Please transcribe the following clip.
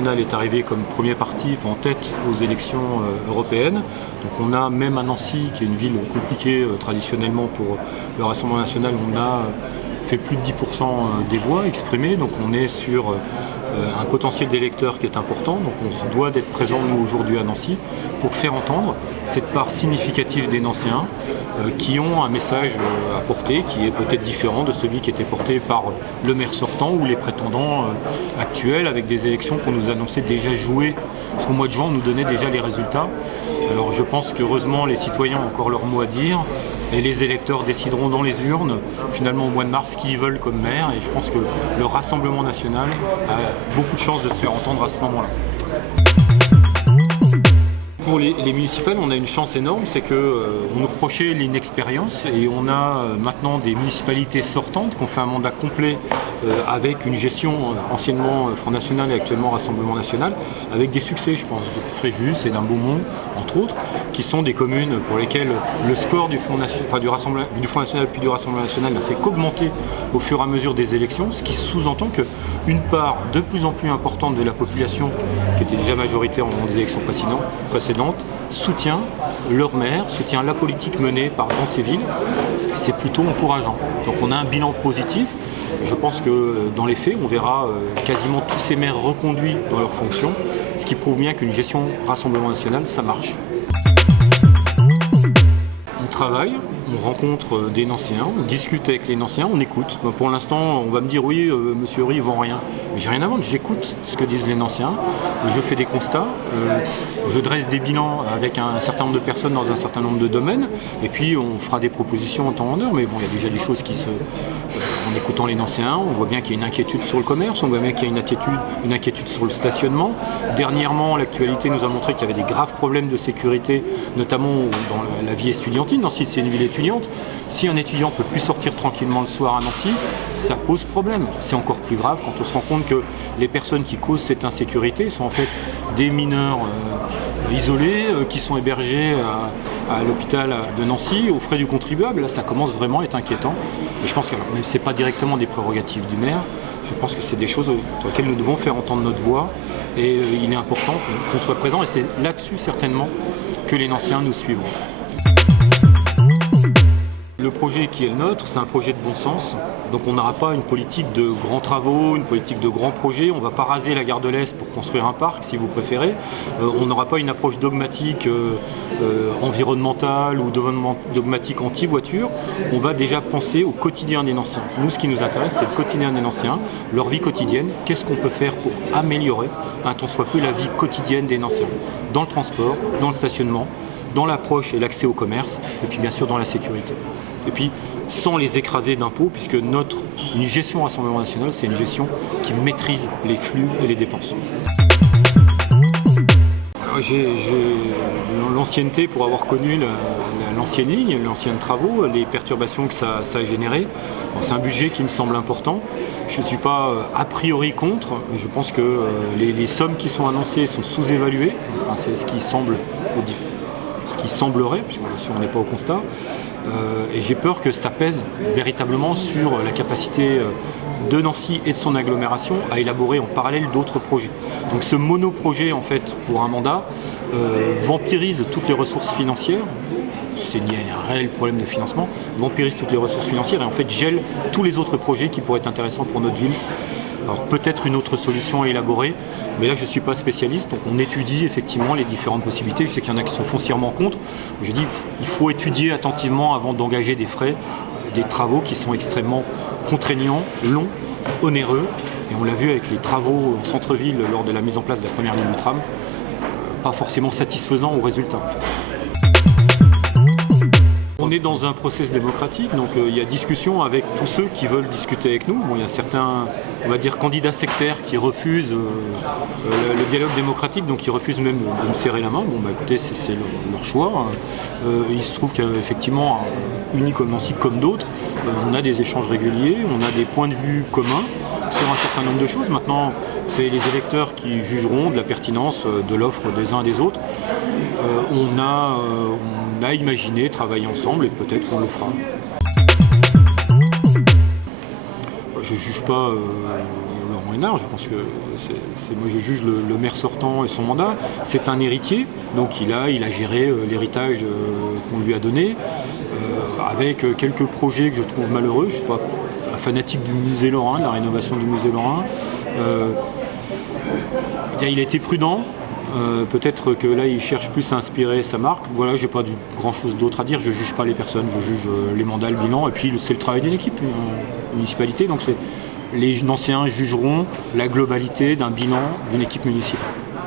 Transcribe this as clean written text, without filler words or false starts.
national est arrivé comme premier parti en tête aux élections européennes. Donc on a même à Nancy, qui est une ville compliquée traditionnellement pour le Rassemblement national, on a fait plus de 10% des voix exprimées. Donc on est sur un potentiel d'électeurs qui est important. Donc on se doit d'être présent nous aujourd'hui à Nancy pour faire entendre cette part significative des Nancéens qui ont un message à porter qui est peut-être différent de celui qui était porté par le maire sortant ou les prétendants actuels, avec des élections qu'on nous annonçait déjà jouées. Parce qu'au mois de juin, on nous donnait déjà les résultats. Alors je pense qu'heureusement les citoyens ont encore leur mot à dire et les électeurs décideront dans les urnes finalement au mois de mars qui veulent comme maire, et je pense que le Rassemblement national a beaucoup de chances de se faire entendre à ce moment-là. Pour les municipales, on a une chance énorme, c'est qu'on nous reprochait l'inexpérience et on a maintenant des municipalités sortantes qui ont fait un mandat complet avec une gestion anciennement Front National et actuellement Rassemblement National, avec des succès, je pense, de Fréjus et d'un Beaumont, entre autres, qui sont des communes pour lesquelles le score du Front National puis du Rassemblement National n'a fait qu'augmenter au fur et à mesure des élections, ce qui sous-entend qu'une part de plus en plus importante de la population, qui était déjà majoritaire au moment des élections précédentes, soutient leur maire, soutient la politique menée dans ces villes. C'est plutôt encourageant. Donc on a un bilan positif. Je pense que dans les faits, on verra quasiment tous ces maires reconduits dans leurs fonctions, ce qui prouve bien qu'une gestion Rassemblement national, ça marche. On travaille, on rencontre des Nancéens, on discute avec les Nancéens, on écoute. Pour l'instant, on va me dire oui, monsieur Horry, il vend rien. Mais j'ai rien à vendre, j'écoute ce que disent les Nancéens, je fais des constats, je dresse des bilans avec un certain nombre de personnes dans un certain nombre de domaines, et puis on fera des propositions en temps et en heure. Mais bon, il y a déjà des choses qui en écoutant les Nancéens, on voit bien qu'il y a une inquiétude sur le commerce, on voit bien qu'il y a une inquiétude sur le stationnement. Dernièrement, l'actualité nous a montré qu'il y avait des graves problèmes de sécurité, notamment dans la vie estudiantine. Nancy, c'est une ville étudiante. Si un étudiant ne peut plus sortir tranquillement le soir à Nancy, ça pose problème. C'est encore plus grave quand on se rend compte que les personnes qui causent cette insécurité sont en fait des mineurs isolés qui sont hébergés à l'hôpital de Nancy aux frais du contribuable. Là, ça commence vraiment à être inquiétant. Et je pense que même si ce n'est pas directement des prérogatives du maire, je pense que c'est des choses sur lesquelles nous devons faire entendre notre voix. Et il est important qu'on soit présent. Et c'est là-dessus certainement que les Nancéens nous suivront. Le projet qui est le nôtre, c'est un projet de bon sens. Donc on n'aura pas une politique de grands travaux, une politique de grands projets. On ne va pas raser la gare de l'Est pour construire un parc, si vous préférez. On n'aura pas une approche dogmatique environnementale ou dogmatique anti-voiture. On va déjà penser au quotidien des Nancéens. Nous, ce qui nous intéresse, c'est le quotidien des Nancéens, leur vie quotidienne. Qu'est-ce qu'on peut faire pour améliorer un tant soit peu la vie quotidienne des Nancéens, dans le transport, dans le stationnement, dans l'approche et l'accès au commerce, et puis bien sûr dans la sécurité. Et puis sans les écraser d'impôts, puisque une gestion Rassemblement national, c'est une gestion qui maîtrise les flux et les dépenses. J'ai l'ancienneté pour avoir connu l'ancienne ligne, l'ancienne travaux, les perturbations que ça a généré. C'est un budget qui me semble important. Je ne suis pas a priori contre. Je pense que les sommes qui sont annoncées sont sous-évaluées. Enfin, c'est ce qui semblerait, puisque on n'est pas au constat. Et j'ai peur que ça pèse véritablement sur la capacité de Nancy et de son agglomération à élaborer en parallèle d'autres projets. Donc ce monoprojet, en fait, pour un mandat, vampirise toutes les ressources financières. C'est lié à un réel problème de financement, vampirise toutes les ressources financières et en fait gèle tous les autres projets qui pourraient être intéressants pour notre ville. Alors peut-être une autre solution à élaborer, mais là je ne suis pas spécialiste, donc on étudie effectivement les différentes possibilités. Je sais qu'il y en a qui sont foncièrement contre. Je dis qu'il faut étudier attentivement avant d'engager des frais, des travaux qui sont extrêmement contraignants, longs, onéreux. Et on l'a vu avec les travaux au centre-ville lors de la mise en place de la première ligne du tram, pas forcément satisfaisant au résultat en fait. On est dans un processus démocratique, donc il y a discussion avec tous ceux qui veulent discuter avec nous. Bon, il y a certains, on va dire, candidats sectaires qui refusent le dialogue démocratique, donc qui refusent même de me serrer la main. Bon, bah écoutez, c'est leur choix. Il se trouve qu'effectivement, unis comme Nancy, comme d'autres, on a des échanges réguliers, on a des points de vue communs sur un certain nombre de choses. Maintenant, c'est les électeurs qui jugeront de la pertinence de l'offre des uns et des autres. On a imaginé travailler ensemble et peut-être qu'on le fera. Je ne juge pas leur Hénard. Je pense que moi je juge le maire sortant et son mandat. C'est un héritier, donc il a géré l'héritage qu'on lui a donné, avec quelques projets que je trouve malheureux. Je ne suis pas un fanatique du musée Lorrain, de la rénovation du musée Lorrain. Il a été prudent. Peut-être que là il cherche plus à inspirer sa marque. Voilà, j'ai pas grand chose d'autre à dire. Je juge pas les personnes, je juge les mandats, le bilan. Et puis c'est le travail d'une équipe, une municipalité. Donc les anciens jugeront la globalité d'un bilan d'une équipe municipale.